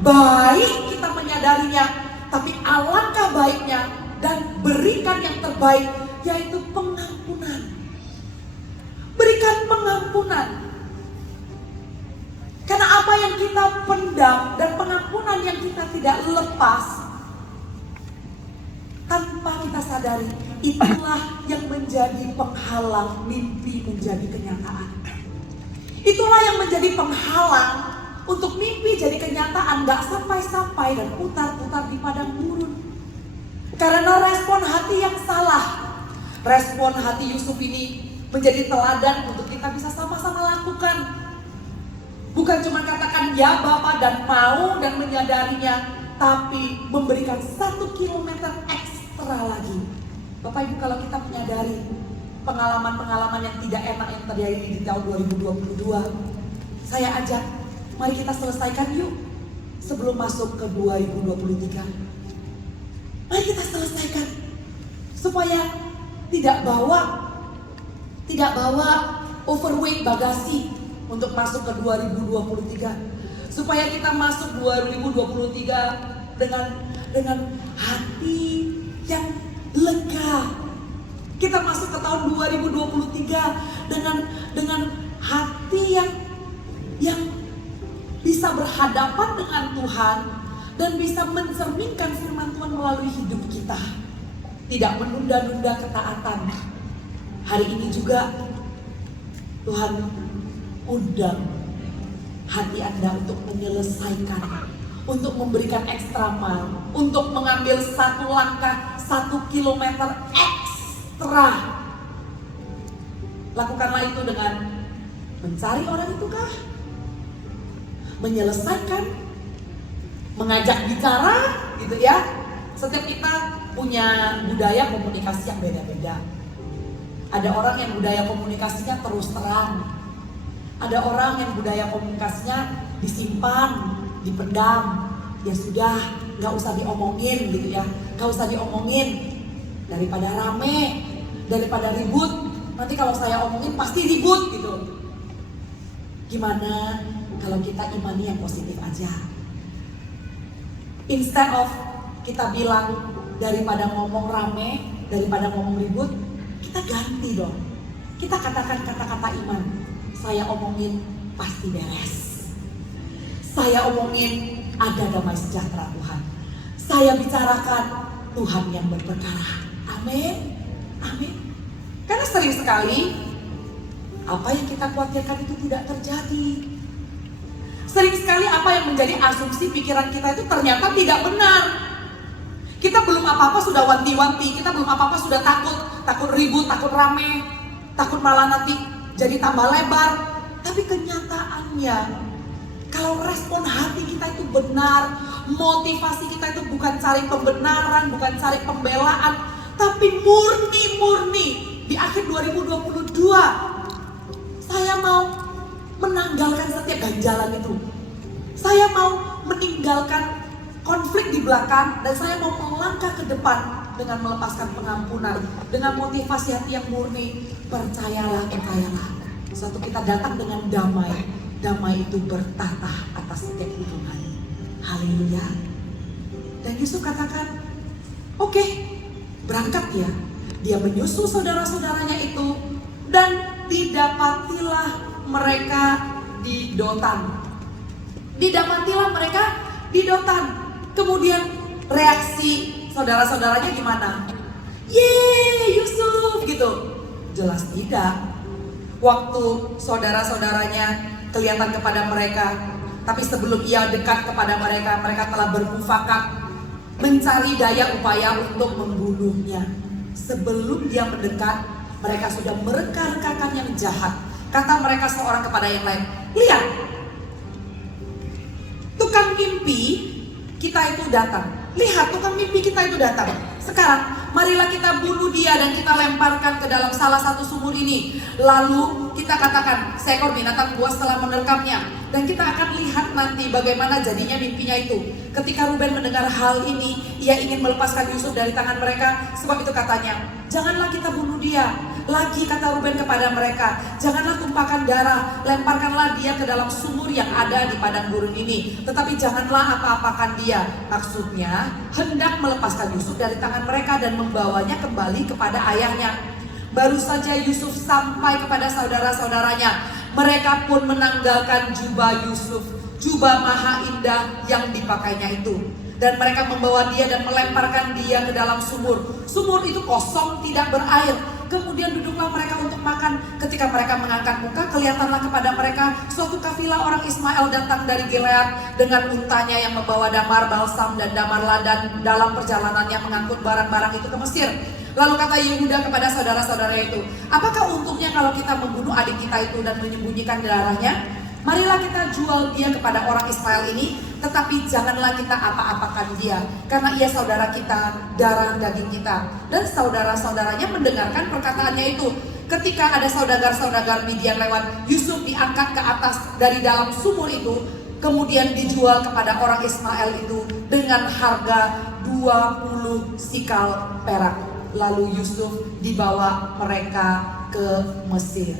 baik kita menyadarinya, tapi alangkah baiknya dan berikan yang terbaik, yaitu pengampunan. Berikan pengampunan. Karena apa yang kita pendam dan pengampunan yang kita tidak lepas, tanpa kita sadari, itulah yang menjadi penghalang mimpi menjadi kenyataan. Itulah yang menjadi penghalang untuk mimpi jadi kenyataan, gak sampai-sampai dan putar-putar di padang gurun. Karena respon hati yang salah. Respon hati Yusuf ini menjadi teladan untuk kita bisa sama-sama lakukan. Bukan cuma katakan ya Bapak dan mau dan menyadarinya, tapi memberikan 1 kilometer ekstra lagi. Bapak Ibu, kalau kita menyadari pengalaman-pengalaman yang tidak enak yang terjadi di tahun 2022, saya ajak, mari kita selesaikan yuk sebelum masuk ke 2023. Mari kita selesaikan supaya tidak bawa overweight bagasi untuk masuk ke 2023. Supaya kita masuk 2023 dengan hati yang lega. Kita masuk ke tahun 2023 dengan hati yang bisa berhadapan dengan Tuhan dan bisa mencerminkan firman Tuhan melalui hidup kita. Tidak menunda-nunda ketaatan. Hari ini juga Tuhan undang hati Anda untuk menyelesaikan, untuk memberikan ekstra mile, untuk mengambil 1 langkah, 1 kilometer ekstra. Lakukanlah itu dengan mencari orang itu kah? Menyelesaikan, mengajak bicara, gitu ya. Setiap kita punya budaya komunikasi yang beda-beda. Ada orang yang budaya komunikasinya terus terang. Ada orang yang budaya komunikasinya disimpan, dipendam. Ya sudah, gak usah diomongin gitu ya. Gak usah diomongin. Daripada rame, daripada ribut. Nanti kalau saya omongin pasti ribut gitu. Gimana kalau kita imani yang positif aja? Instead of kita bilang daripada ngomong rame, daripada ngomong ribut, kita ganti dong. Kita katakan kata-kata iman. Saya omongin pasti beres. Saya omongin ada damai sejahtera Tuhan. Saya bicarakan Tuhan yang berperkara. Amin. Amin. Karena sering sekali apa yang kita khawatirkan itu tidak terjadi. Sering sekali apa yang menjadi asumsi pikiran kita itu ternyata tidak benar. Kita belum apa-apa sudah wanti-wanti, kita belum apa-apa sudah takut ribut, takut rame, takut malah nanti jadi tambah lebar. Tapi kenyataannya, kalau respon hati kita itu benar, motivasi kita itu bukan cari pembenaran, bukan cari pembelaan, tapi murni di akhir 2022 saya mau menanggalkan setiap ganjalan itu. Saya mau meninggalkan konflik di belakang dan saya mau melangkah ke depan dengan melepaskan pengampunan, dengan motivasi hati yang murni. Percayalah. Suatu kita datang dengan damai itu bertata atas setiap hubungan. Haleluya. Dan Yusuf katakan, oke, berangkat ya. Dia menyusul saudara-saudaranya itu dan didapatilah mereka di Dotan. Kemudian reaksi saudara-saudaranya gimana? Yeay, Yusuf gitu. Jelas tidak. Waktu saudara-saudaranya kelihatan kepada mereka, tapi sebelum ia dekat kepada mereka, mereka telah bermufakat mencari daya upaya untuk membunuhnya. Sebelum dia mendekat, mereka sudah mereka-rekakan yang jahat. Kata mereka seorang kepada yang lain, lihat, tukang mimpi kita itu datang. Lihat, tukang mimpi kita itu datang. Sekarang, marilah kita bunuh dia dan kita lemparkan ke dalam salah satu sumur ini. Lalu kita katakan, seekor binatang buas telah menerkamnya. Dan kita akan lihat nanti bagaimana jadinya mimpinya itu. Ketika Ruben mendengar hal ini, ia ingin melepaskan Yusuf dari tangan mereka. Sebab itu katanya, janganlah kita bunuh dia. Lagi kata Ruben kepada mereka, janganlah tumpahkan darah, lemparkanlah dia ke dalam sumur yang ada di padang gurun ini. Tetapi janganlah apa-apakan dia. Maksudnya hendak melepaskan Yusuf dari tangan mereka dan membawanya kembali kepada ayahnya. Baru saja Yusuf sampai kepada saudara-saudaranya, mereka pun menanggalkan jubah Yusuf, jubah maha indah yang dipakainya itu. Dan mereka membawa dia dan melemparkan dia ke dalam sumur. Sumur itu kosong, tidak berair. Kemudian duduklah mereka untuk makan. Ketika mereka mengangkat muka, kelihatanlah kepada mereka suatu kafilah orang Ismail datang dari Gilead dengan untanya yang membawa damar, balsam, dan damar ladan dalam perjalanannya mengangkut barang-barang itu ke Mesir. Lalu kata Yehuda kepada saudara-saudara itu, apakah untungnya kalau kita membunuh adik kita itu dan menyembunyikan darahnya? Marilah kita jual dia kepada orang Ismail ini, tetapi janganlah kita apa-apakan dia, karena ia saudara kita, darah daging kita. Dan saudara-saudaranya mendengarkan perkataannya itu. Ketika ada saudagar-saudagar Midian lewat, Yusuf diangkat ke atas dari dalam sumur itu, kemudian dijual kepada orang Ismail itu dengan harga 20 sikal perak. Lalu Yusuf dibawa mereka ke Mesir.